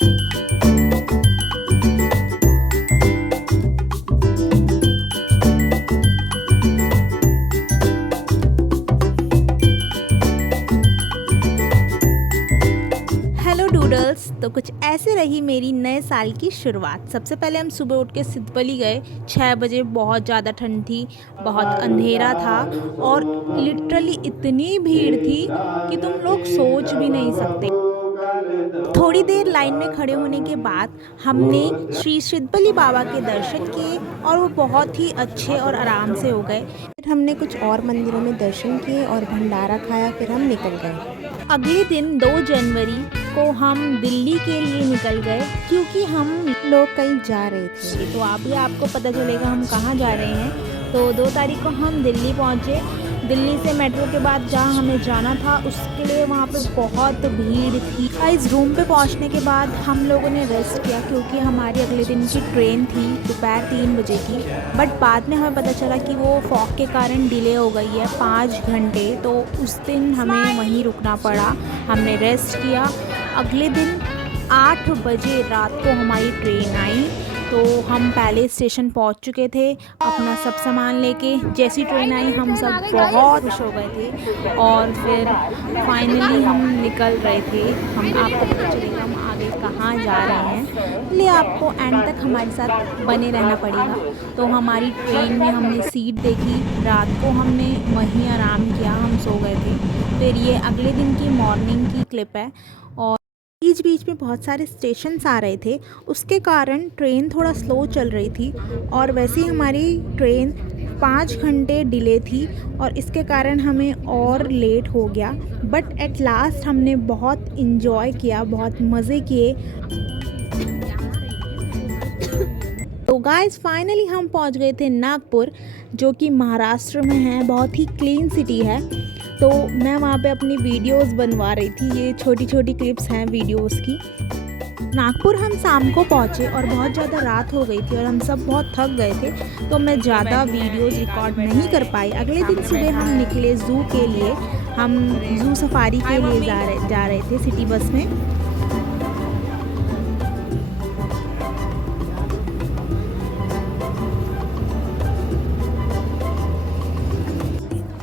Hello doodles. तो कुछ ऐसे रही मेरी नए साल की शुरुआत। सबसे पहले हम सुबह उठ के सिद्धपली गए 6 बजे। बहुत ज़्यादा ठंड थी, बहुत अंधेरा था और लिटरली इतनी भीड़ थी कि तुम लोग सोच भी नहीं सकते। थोड़ी देर लाइन में खड़े होने के बाद हमने श्री सिद्धपली बाबा के दर्शन किए और वो बहुत ही अच्छे और आराम से हो गए। फिर हमने कुछ और मंदिरों में दर्शन किए और भंडारा खाया, फिर हम निकल गए। अगले दिन 2 जनवरी को हम दिल्ली के लिए निकल गए क्योंकि हम लोग कहीं जा रहे थे। तो अभी आपको पता चलेगा हम कहाँ जा रहे हैं। तो 2 तारीख को हम दिल्ली पहुँचे। दिल्ली से मेट्रो के बाद जहाँ हमें जाना था उसके लिए वहाँ पे बहुत भीड़ थी। इस रूम पे पहुँचने के बाद हम लोगों ने रेस्ट किया क्योंकि हमारी अगले दिन की ट्रेन थी दोपहर 3 बजे की। बट बाद में हमें पता चला कि वो फॉग के कारण डिले हो गई है 5 घंटे। तो उस दिन हमें वहीं रुकना पड़ा। हमने रेस्ट किया। अगले दिन 8 बजे रात को हमारी ट्रेन आई। तो हम पहले स्टेशन पहुंच चुके थे अपना सब सामान लेके। जैसी ट्रेन आई हम सब बहुत खुश हो गए थे और फिर फाइनली हम निकल रहे थे। हम आपको पता चलेगा हम आगे कहाँ जा रहे हैं, इसलिए आपको एंड तक हमारे साथ बने रहना पड़ेगा। तो हमारी ट्रेन में हमने सीट देखी। रात को हमने वहीं आराम किया, हम सो गए थे। फिर ये अगले दिन की मॉर्निंग की क्लिप है। और बीच बीच में बहुत सारे स्टेशंस आ रहे थे, उसके कारण ट्रेन थोड़ा स्लो चल रही थी। और वैसे ही हमारी ट्रेन 5 घंटे डिले थी और इसके कारण हमें और लेट हो गया। बट एट लास्ट हमने बहुत इन्जॉय किया, बहुत मज़े किए। तो गाइस फाइनली हम पहुंच गए थे नागपुर, जो कि महाराष्ट्र में है। बहुत ही क्लीन सिटी है। तो मैं वहाँ पे अपनी वीडियोस बनवा रही थी। ये छोटी छोटी क्लिप्स हैं वीडियोस की। नागपुर हम शाम को पहुँचे और बहुत ज़्यादा रात हो गई थी और हम सब बहुत थक गए थे, तो मैं ज़्यादा वीडियोस रिकॉर्ड नहीं कर पाई। अगले दिन सुबह हम निकले ज़ू के लिए। हम ज़ू सफारी के लिए जा रहे थे सिटी बस में।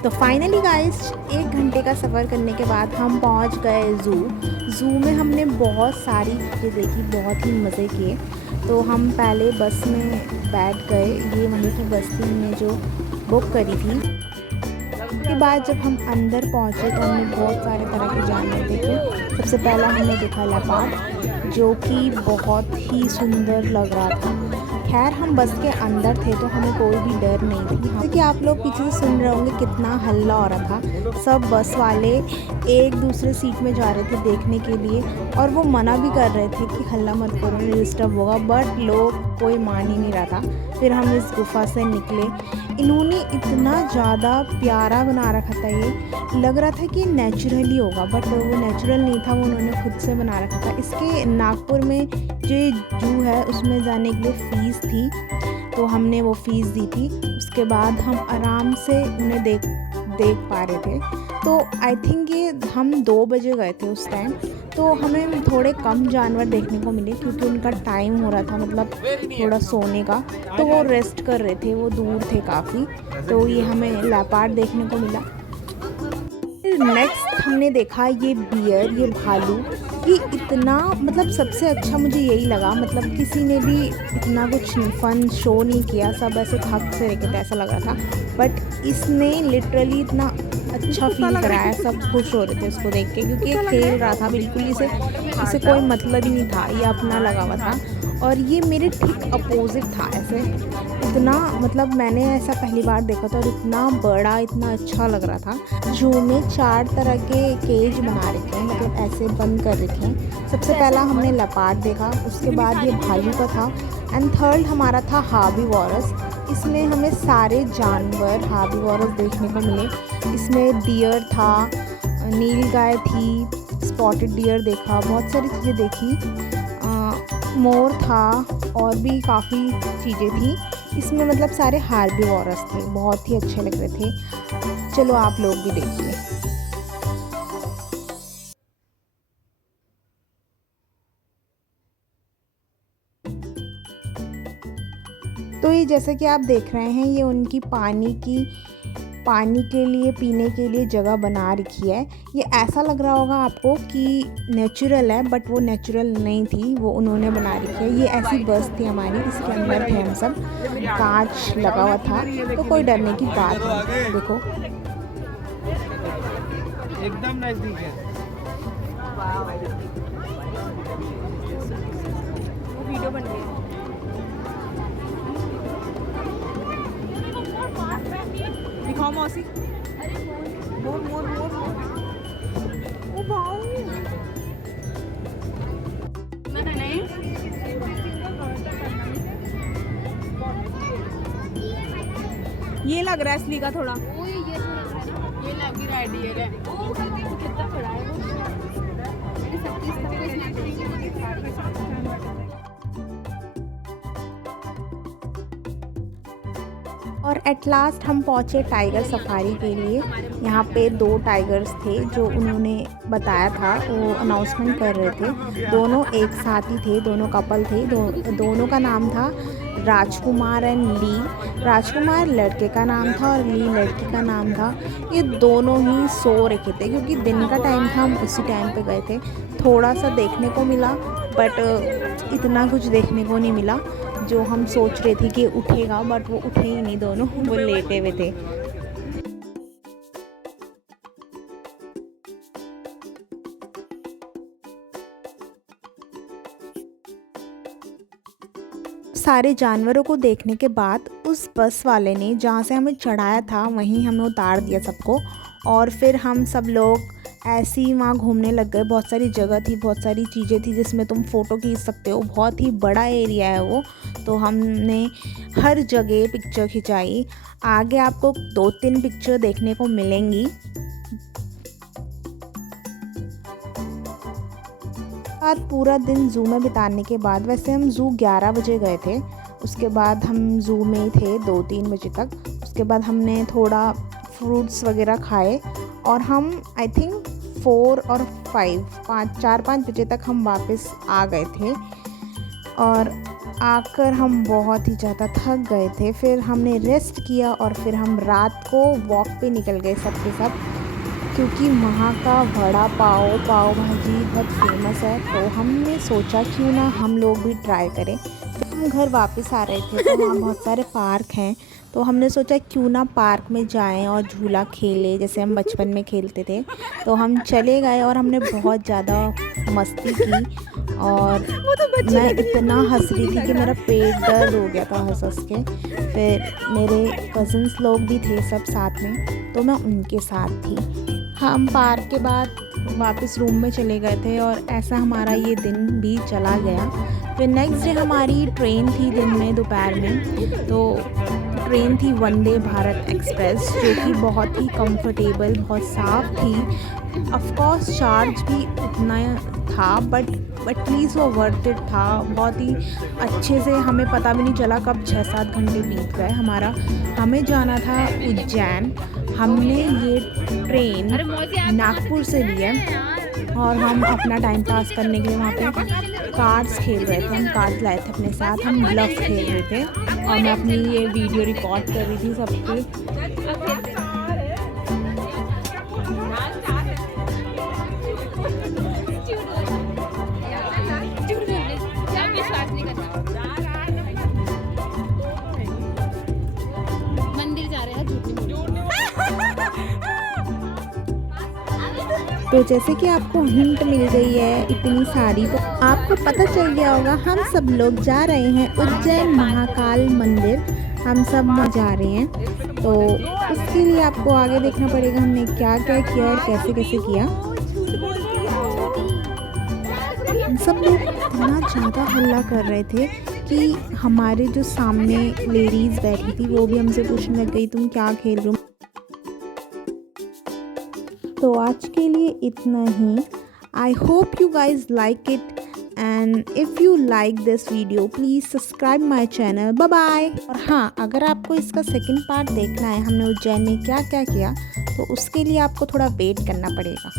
तो फाइनली गाइस 1 घंटे का सफ़र करने के बाद हम पहुंच गए ज़ू में हमने बहुत सारी चीज़ें देखी, बहुत ही मज़े किए। तो हम पहले बस में बैठ गए। ये वहीं की बस थी हमने जो बुक करी थी। उसके बाद जब हम अंदर पहुंचे तो हमने बहुत सारे तरह के जानवर देखे। सबसे पहला हमने देखा लेपर्ड, जो कि बहुत ही सुंदर लग रहा था। खैर हम बस के अंदर थे तो हमें कोई भी डर नहीं थी। क्योंकि आप लोग पीछे से सुन रहे होंगे कितना हल्ला हो रहा था। सब बस वाले एक दूसरे सीट में जा रहे थे देखने के लिए और वो मना भी कर रहे थे कि हल्ला मत करो, डिस्टर्ब होगा। बट लोग कोई मान ही नहीं रहा था। फिर हम इस गुफा से निकले। इन्होंने इतना ज़्यादा प्यारा बना रखा था, ये लग रहा था कि नेचुरली होगा, बट वो नेचुरल नहीं था, वो उन्होंने खुद से बना रखा था। इसके नागपुर में जो जू है उसमें जाने के लिए फ़ीस थी, तो हमने वो फ़ीस दी थी। उसके बाद हम आराम से उन्हें देख पा रहे थे। तो आई थिंक ये हम 2 बजे गए थे उस टाइम, तो हमें थोड़े कम जानवर देखने को मिले क्योंकि उनका टाइम हो रहा था, मतलब थोड़ा सोने का। तो वो रेस्ट कर रहे थे, वो दूर थे काफ़ी। तो ये हमें लेपर्ड देखने को मिला। फिर नेक्स्ट हमने देखा ये बियर, ये भालू। ये इतना, मतलब सबसे अच्छा मुझे यही लगा। मतलब किसी ने भी इतना कुछ फन शो नहीं किया, सब ऐसे थक से रखे थे, ऐसा लग रहा था। बट इसने लिटरली इतना अच्छा फील कराया, सब खुश हो रहे थे उसको देख के क्योंकि ये खेल रहा था बिल्कुल। इसे कोई मतलब ही नहीं था, ये अपना लगा हुआ था। और ये मेरे ठीक अपोजिट था ऐसे। इतना, मतलब मैंने ऐसा पहली बार देखा था और इतना बड़ा, इतना अच्छा लग रहा था। जू में 4 तरह के केज बना रखे हैं, मतलब ऐसे बंद कर रखे हैं। सबसे पहला हमने लेपर्ड देखा, उसके बाद ये भालू का था एंड थर्ड हमारा था हार्बीवोरस। इसमें हमें सारे जानवर हार्बीवोरस देखने को मिले। इसमें डियर था, नीलगाय थी, स्पॉटेड डियर देखा, बहुत सारी चीज़ें देखी। मोर था और भी काफ़ी चीज़ें थी इसमें। मतलब सारे हार्बीवोरस थे, बहुत ही अच्छे लग रहे थे। चलो आप लोग भी देखिए। तो ये जैसा कि आप देख रहे हैं, ये उनकी पानी के लिए, पीने के लिए जगह बना रखी है। ये ऐसा लग रहा होगा आपको कि नेचुरल है, बट वो नेचुरल नहीं थी, वो उन्होंने बना रखी है। ये ऐसी बस थी हमारी, इसके अंदर थे हम सब, कांच लगा हुआ था, तो कोई डरने की बात नहीं। देखो एकदम नजदीक है। वो वीडियो बन गई। दिखाओ मौसी। मोर मोर मोर ओ वाओ। ये लग रहा है असली का थोड़ा। ये लग रहा है डियर है। कितना बड़ा है वो। और एट लास्ट हम पहुँचे टाइगर सफारी के लिए। यहाँ पे 2 टाइगर्स थे जो उन्होंने बताया था, वो अनाउंसमेंट कर रहे थे। दोनों एक साथ ही थे, दोनों कपल थे। दोनों का नाम था राजकुमार एंड ली। राजकुमार लड़के का नाम था और ली लड़की का नाम था। ये दोनों ही सो रखे थे क्योंकि दिन का टाइम था, हम उसी टाइम पे गए थे। थोड़ा सा देखने को मिला, बट इतना कुछ देखने को नहीं मिला जो हम सोच रहे थे कि उठेगा, बट वो उठे ही नहीं, दोनों वो लेटे हुए थे। सारे जानवरों को देखने के बाद उस बस वाले ने जहाँ से हमें चढ़ाया था वहीं हमें उतार दिया सबको, और फिर हम सब लोग ऐसे ही वहाँ घूमने लग गए। बहुत सारी जगह थी, बहुत सारी चीज़ें थी जिसमें तुम फ़ोटो खींच सकते हो। बहुत ही बड़ा एरिया है वो, तो हमने हर जगह पिक्चर खिंचाई। आगे आपको 2-3 पिक्चर देखने को मिलेंगी। बाद पूरा दिन ज़ू में बिताने के बाद, वैसे हम ज़ू 11 बजे गए थे, उसके बाद हम ज़ू में ही थे 2-3 बजे तक। उसके बाद हमने थोड़ा फ्रूट्स वगैरह खाए और हम आई थिंक 4 और 4-5 बजे तक हम वापस आ गए थे। और आकर हम बहुत ही ज़्यादा थक गए थे। फिर हमने रेस्ट किया और फिर हम रात को वॉक पे निकल गए सब के सब, क्योंकि वहाँ का वड़ा पाव भाजी बहुत फेमस है। तो हमने सोचा क्यों ना हम लोग भी ट्राई करें। तो हम घर वापस आ रहे थे, तो वहाँ बहुत सारे पार्क हैं, तो हमने सोचा क्यों ना पार्क में जाएं और झूला खेलें जैसे हम बचपन में खेलते थे। तो हम चले गए और हमने बहुत ज़्यादा मस्ती की, और मैं इतना हंस रही थी कि मेरा पेट दर्द हो गया था हंस हंस के। फिर मेरे कज़न्स लोग भी थे सब साथ में, तो मैं उनके साथ थी। हम पार्क के बाद वापस रूम में चले गए थे और ऐसा हमारा ये दिन भी चला गया। फिर नेक्स्ट डे हमारी ट्रेन थी दिन में, दोपहर में। तो ट्रेन थी वंदे भारत एक्सप्रेस, जो कि बहुत ही कंफर्टेबल, बहुत साफ़ थी। ऑफ कोर्स चार्ज भी उतना था, बट एटलीस्ट वो वर्थ इट था। बहुत ही अच्छे से, हमें पता भी नहीं चला कब 6-7 घंटे बीत गए हमारा। हमें जाना था उज्जैन। हमने ये ट्रेन नागपुर से ली है और हम अपना टाइम पास करने के लिए वहाँ पे कार्ड्स खेल रहे थे। हम कार्ड्स लाए थे अपने साथ, हम ब्लफ खेल रहे थे और मैं अपनी ये वीडियो रिकॉर्ड कर रही थी सबकी। तो जैसे कि आपको हिंट मिल गई है इतनी सारी, तो आपको पता चल गया होगा हम सब लोग जा रहे हैं उज्जैन महाकाल मंदिर। हम सब जा रहे हैं, तो उसके लिए आपको आगे देखना पड़ेगा हमने क्या क्या किया और कैसे कैसे किया। सब लोग इतना ज़्यादा हल्ला कर रहे थे कि हमारे जो सामने लेडीज़ बैठी थी वो भी हमसे पूछने लग गई तुम क्या खेल रहे हो। तो आज के लिए इतना ही। I hope you guys like it, and if you like this video please subscribe my channel. Bye bye. और हाँ, अगर आपको इसका सेकंड पार्ट देखना है हमने उज्जैन में क्या क्या किया, तो उसके लिए आपको थोड़ा वेट करना पड़ेगा।